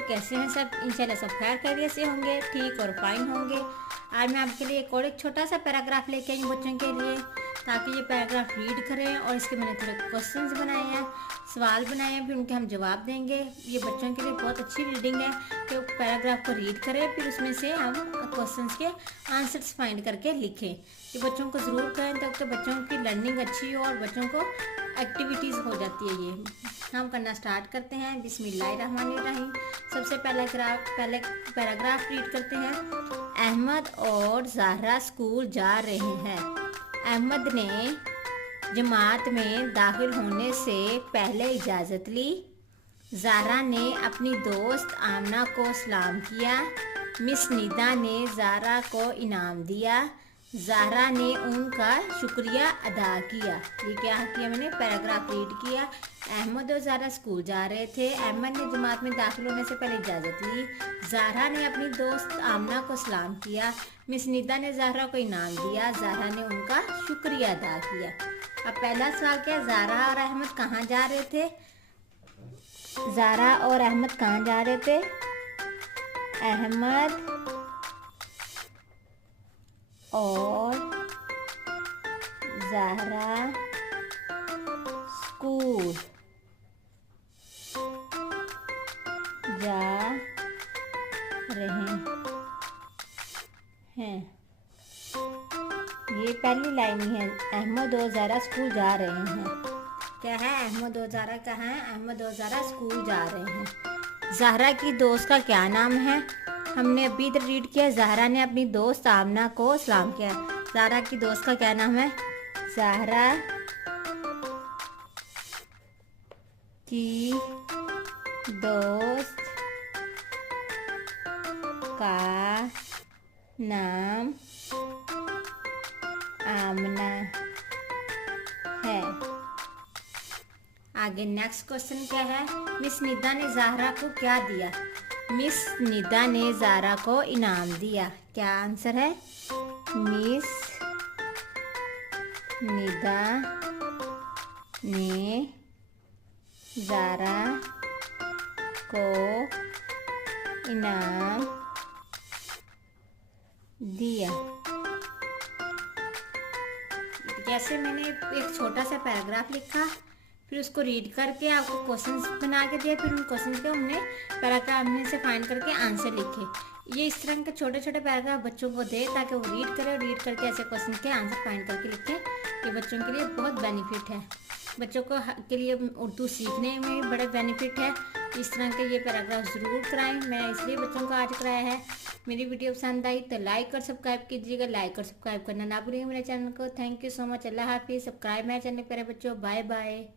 लोग कैसे हैं सब? इंशाल्लाह सब खैर खैरियत से होंगे, ठीक और फाइन होंगे। आज मैं आपके लिए एक छोटा सा पैराग्राफ लेके आई हूँ बच्चों के लिए, ताकि ये पैराग्राफ रीड करें। और इसके मैंने थोड़े क्वेश्चंस बनाए हैं, सवाल बनाए हैं, फिर उनके हम जवाब देंगे। ये बच्चों के लिए बहुत अच्छी रीडिंग है कि वो पैराग्राफ को रीड करें, फिर उसमें से हम क्वेश्चंस के आंसर्स फाइंड करके लिखें। ये बच्चों को ज़रूर करें, तब तो बच्चों की लर्निंग अच्छी हो और बच्चों को एक्टिविटीज़ हो जाती है। ये हम करना स्टार्ट करते हैं। बिस्मिल्लाहिर्रहमानिर्रहीम। सबसे पहले पैराग्राफ रीड करते हैं। अहमद और ज़हरा स्कूल जा रहे हैं। अहमद ने जमात में दाखिल होने से पहले इजाज़त ली। ज़हरा ने अपनी दोस्त आमना को सलाम किया। मिस निदा ने ज़हरा को इनाम दिया। ज़हरा ने उनका शुक्रिया अदा किया। ये क्या किया मैंने? पैराग्राफ रीड किया। अहमद और ज़हरा स्कूल जा रहे थे। अहमद ने जमात में दाखिल होने से पहले इजाज़त ली। ज़हरा ने अपनी दोस्त आमना को सलाम किया। मिस निदा ने ज़हरा को इनाम दिया। ज़हरा ने उनका शुक्रिया अदा किया। अब पहला सवाल क्या है? ज़हरा और अहमद कहाँ जा रहे थे? ज़हरा और अहमद कहाँ जा रहे थे? अहमद और ज़हरा स्कूल जा रहे हैं। ये पहली लाइन ही है। अहमद और ज़हरा स्कूल जा रहे हैं। क्या है? अहमद और ज़हरा कहाँ हैं? अहमद और ज़हरा स्कूल जा रहे हैं। ज़हरा की दोस्त का क्या नाम है? हमने अभी इधर रीड किया। ज़हरा ने अपनी दोस्त आमना को सलाम किया। ज़हरा की दोस्त का क्या नाम है? ज़हरा की दोस्त का नाम आमना है। आगे नेक्स्ट क्वेश्चन क्या है? मिस निदा ने ज़हरा को क्या दिया? मिस निदा ने ज़हरा को इनाम दिया। क्या आंसर है? मिस निदा ने ज़हरा को इनाम दिया। जैसे मैंने एक छोटा सा पैराग्राफ लिखा, फिर उसको रीड करके आपको क्वेश्चंस बना के दिए, फिर उन क्वेश्चंस के हमने पैराग्राफ में से फाइंड करके आंसर लिखे। ये इस तरह के छोटे छोटे पैराग्राफ बच्चों को दे, ताकि वो रीड करें और रीड करके ऐसे क्वेश्चन के आंसर फाइंड करके लिखें। ये बच्चों के लिए बहुत बेनिफिट है। बच्चों को के लिए उर्दू सीखने में भी बड़ा बेनिफिट है। इस तरह के ये पैराग्राफ ज़रूर कराएं। मैंने इसलिए बच्चों को आज कराया है। मेरी वीडियो पसंद आई तो लाइक और सब्सक्राइब कीजिएगा। लाइक और सब्सक्राइब करना ना भूलिएगा मेरे चैनल को। Thank you so much. अल्लाह हाफिज़। सब्सक्राइब मेरे चैनल पर बच्चों। Bye bye.